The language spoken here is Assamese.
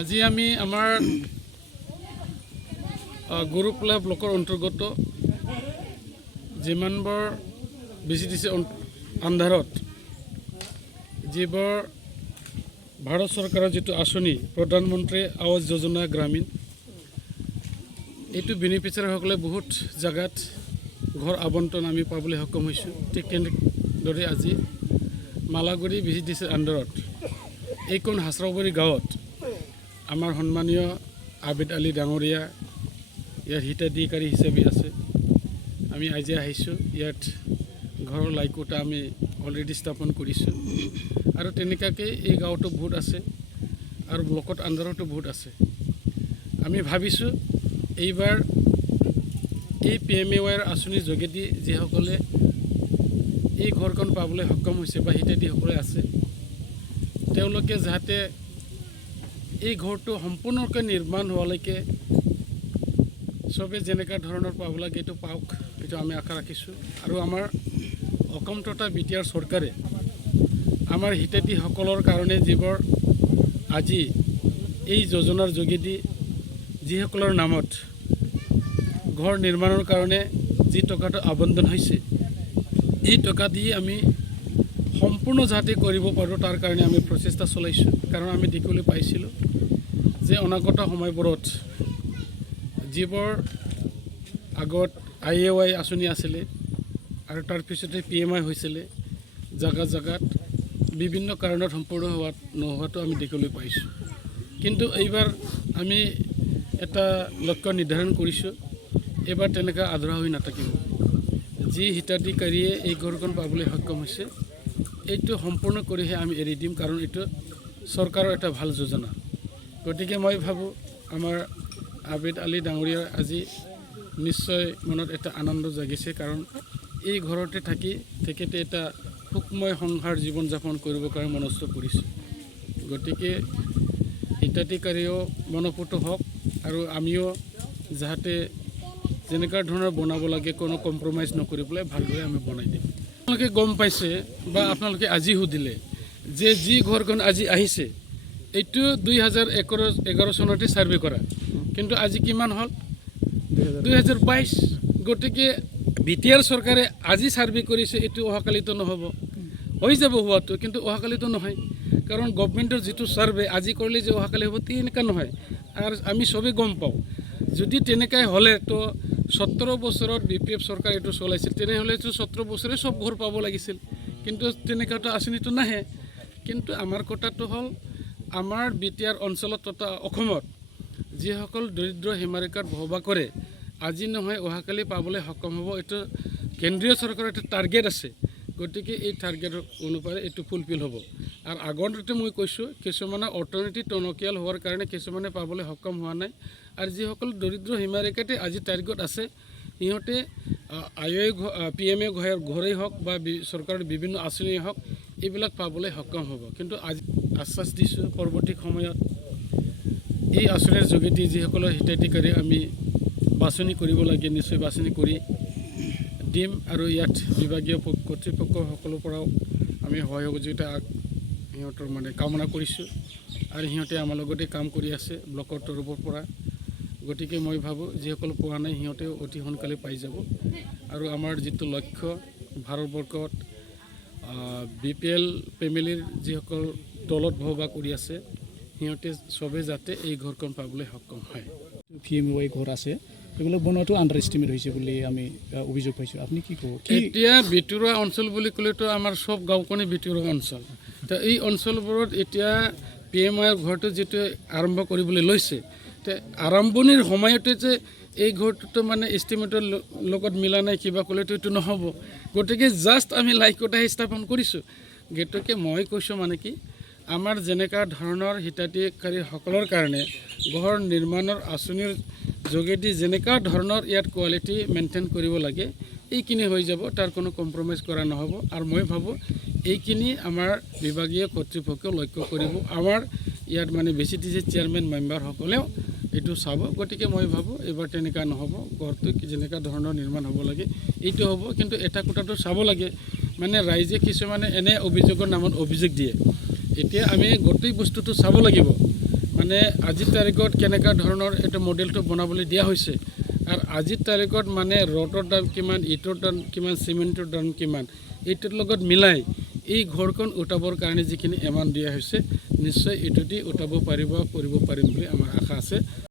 আজি আমি আমাৰ গৰুপলা ব্লকৰ অন্তৰ্গত যিমানবোৰ BCTC আন্ধাৰত যিবোৰ ভাৰত চৰকাৰৰ যিটো আঁচনি প্ৰধানমন্ত্ৰী আৱাস যোজনা গ্ৰামীণ এইটো বেনিফিচিয়াৰীসকলে বহুত জাগাত ঘৰ আবণ্টন আমি পাবলৈ সক্ষম হৈছোঁ। ঠিক তেনেদৰে আজি মালাগুৰি BCTC আন্ধাৰত এইখন হাছৰাবাৰী গাঁৱত আমাৰ সন্মানীয় আবেদ আলী ডাঙৰীয়া ইয়াৰ হিতাধিকাৰী হিচাপে আছে। আমি আজি আহিছোঁ, ইয়াত ঘৰৰ লাইকোটা আমি অলৰেডি স্থাপন কৰিছোঁ আৰু তেনেকুৱাকৈ এই গাঁৱতো বহুত আছে আৰু ব্লকত আন্ধাৰতো বহুত আছে। আমি ভাবিছোঁ এইবাৰ এই PMAYৰ আঁচনিৰ যোগেদি যিসকলে এই ঘৰখন পাবলৈ সক্ষম হৈছে বা হিতাধিকাৰীসকলে আছে তেওঁলোকে যাতে এই ঘৰটো সম্পূৰ্ণকৈ নিৰ্মাণ হোৱালৈকে চবে যেনেকুৱা ধৰণৰ পাব লাগে এইটো পাওক, এইটো আমি আশা ৰাখিছোঁ। আৰু আমাৰ অসম তথা BTR চৰকাৰে আমাৰ হিতাধিকাৰীসকলৰ কাৰণে যিবোৰ আজি এই যোজনাৰ যোগেদি যিসকলৰ নামত ঘৰ নিৰ্মাণৰ কাৰণে যি টকাটো আবণ্টন হৈছে এই টকা দি আমি সম্পূৰ্ণ যাতে কৰিব পাৰোঁ তাৰ কাৰণে আমি প্ৰচেষ্টা চলাইছোঁ। কাৰণ আমি দেখিবলৈ পাইছিলোঁ যে অনাগত সময়বোৰত যিবোৰ আগত IAY আঁচনি আছিলে আৰু তাৰপিছতে PMI হৈছিলে জাগাত বিভিন্ন কাৰণত সম্পূৰ্ণ নোহোৱাটো আমি দেখিবলৈ পাইছোঁ। কিন্তু এইবাৰ আমি এটা লক্ষ্য নিৰ্ধাৰণ কৰিছোঁ, এইবাৰ তেনেকৈ আধৰুৱা হৈ নাথাকিব। যি হিতাধিকাৰীয়ে এই ঘৰখন পাবলৈ সক্ষম হৈছে এইটো সম্পূৰ্ণ কৰিহে আমি এৰি দিম, কাৰণ এইটো চৰকাৰৰ এটা ভাল যোজনা। গতিকে মই ভাবোঁ আমাৰ আবেদ আলী ডাঙৰীয়াৰ আজি নিশ্চয় মনত এটা আনন্দ জাগিছে, কাৰণ এই ঘৰতে থাকি তেখেতে এটা সুখময় সংসাৰ জীৱন যাপন কৰিবৰ কাৰণে মনস্থ কৰিছে। গতিকে হিতাধিকাৰীও মনোপুত হওক আৰু আমিও যাতে যেনেকুৱা ধৰণৰ বনাব লাগে কোনো কম্প্ৰমাইজ নকৰি পেলাই ভালদৰে আমি বনাই দিম। আপোনালোকে গম পাইছে বা আপোনালোকে আজি সুধিলে যে যি ঘৰখন আজি আহিছে এইটো 2011 চনতে ছাৰ্ভে কৰা, কিন্তু আজি কিমান হ'ল 2022। গতিকে BTR চৰকাৰে আজি ছাৰ্ভে কৰিছে, এইটো অহাকালিতো নহ'ব, হৈ যাব হোৱাটো, কিন্তু অহাকালিতো নহয়। কাৰণ গভমেণ্টৰ যিটো ছাৰ্ভে আজি কৰিলে যে অহাকালি হ'ব তেনেকুৱা নহয়। আৰু আমি চবেই গম পাওঁ যদি তেনেকুৱাই হ'লে তো 17 বছৰত BPF চৰকাৰ এইটো চলাইছিল, তেনেহ'লেতো 17 বছৰে চব ঘৰ পাব লাগিছিল, কিন্তু তেনেকুৱাটো আঁচনিটো নাহে। কিন্তু আমাৰ কথাটো হ'ল আমাৰ BTR অঞ্চলত তথা অসমত যিসকল দৰিদ্ৰ সীমাৰেখাত বসবাস কৰে আজি নহয় অহাকালি পাবলৈ সক্ষম হ'ব। এইটো কেন্দ্ৰীয় চৰকাৰৰ এটা টাৰ্গেট আছে। গতিকে এই টাৰ্গেট অনুপাতে এইটো ফুলফিল হ'ব। আৰু আগতে মই কৈছোঁ কিছুমানৰ অৰ্থনীতি টনকিয়াল হোৱাৰ কাৰণে কিছুমানে পাবলৈ সক্ষম হোৱা নাই, আৰু যিসকল দৰিদ্ৰ সীমাৰেখাতে আজি টাৰ্গেট আছে সিহঁতে PMA ঘৰেই হওক বা চৰকাৰৰ বিভিন্ন আঁচনিয়েই হওক এইবিলাক পাবলৈ সক্ষম হ'ব। কিন্তু আজি আশ্বাস দিছোঁ পৰৱৰ্তী সময়ত এই আঁচনিৰ যোগেদি যিসকলৰ হিতাধিকাৰী আমি বাছনি কৰিব লাগে নিশ্চয় বাছনি কৰি দিম। আৰু ইয়াত বিভাগীয় কৰ্তৃপক্ষসকলৰ পৰাও আমি সহযোগিতা সিহঁতৰ কামনা কৰিছোঁ, আৰু সিহঁতে আমাৰ লগতে কাম কৰি আছে ব্লকৰ তৰফৰ পৰা। গতিকে মই ভাবোঁ যিসকল পোৱা নাই সিহঁতেও অতি সোনকালে পাই যাব। আৰু আমাৰ যিটো লক্ষ্য ভাৰতবৰ্ষত BPL ফেমিলিৰ যিসকল তলত বসবাস কৰি আছে সিহঁতে চবেই যাতে এই ঘৰখন পাবলৈ সক্ষম হয়। PMAY ঘৰ আছে এইবিলাক বনোৱাটো আণ্ডাৰ এষ্টিমেট হৈছে বুলি আমি অভিযোগ পাইছোঁ, আপুনি কি ক'ব? এতিয়া ভিতৰুৱা অঞ্চল বুলি ক'লেতো আমাৰ চব গাঁওখনেই ভিতৰুৱা অঞ্চল। তো এই অঞ্চলবোৰত এতিয়া PMAYৰ ঘৰটো যিটো আৰম্ভ কৰিবলৈ লৈছে, তে আৰম্ভণিৰ সময়তে যে এই ঘৰটোতো এষ্টিমেটৰ লগত মিলা নাই কিবা ক'লেতো এইটো নহ'ব। গতিকে জাষ্ট আমি লাইকোটাহে স্থাপন কৰিছোঁ। গতিকে মই কৈছোঁ কি আমাৰ যেনেকুৱা ধৰণৰ হিতাধিকাৰীসকলৰ কাৰণে ঘৰ নিৰ্মাণৰ আঁচনিৰ যোগেদি যেনেকুৱা ধৰণৰ ইয়াত কোৱালিটি মেইনটেইন কৰিব লাগে এইখিনি হৈ যাব, তাৰ কোনো কম্প্ৰমাইজ কৰা নহ'ব। আৰু মই ভাবোঁ এইখিনি আমাৰ বিভাগীয় কৰ্তৃপক্ষই লক্ষ্য কৰিব, আমাৰ ইয়াত BCTC চেয়াৰমেন মেম্বাৰসকলেও এইটো চাব। গতিকে মই ভাবোঁ এইবাৰ তেনেকুৱা নহ'ব, ঘৰটো যেনেকুৱা ধৰণৰ নিৰ্মাণ হ'ব লাগে এইটো হ'ব। কিন্তু এটা কথাটো চাব লাগে, ৰাইজে কিছুমানে এনে অভিযোগৰ নামত অভিযোগ দিয়ে। এতিয়া আমি গোটেই বস্তুটো চাব লাগিব, মানে আজিৰ তাৰিখত কেনেকুৱা ধৰণৰ এইটো মডেলটো বনাবলৈ দিয়া হৈছে আৰু আজিৰ তাৰিখত মানে ৰডৰ দাম কিমান, ইটৰ দাম কিমান, চিমেণ্টৰ দাম কিমান, এইটোৰ লগত মিলাই এই ঘৰখন উঠাবৰ কাৰণে যিখিনি এমাউণ্ট দিয়া হৈছে নিশ্চয় এইটো দি উঠাব পাৰিব কৰিব পাৰিম বুলি আমাৰ আশা আছে।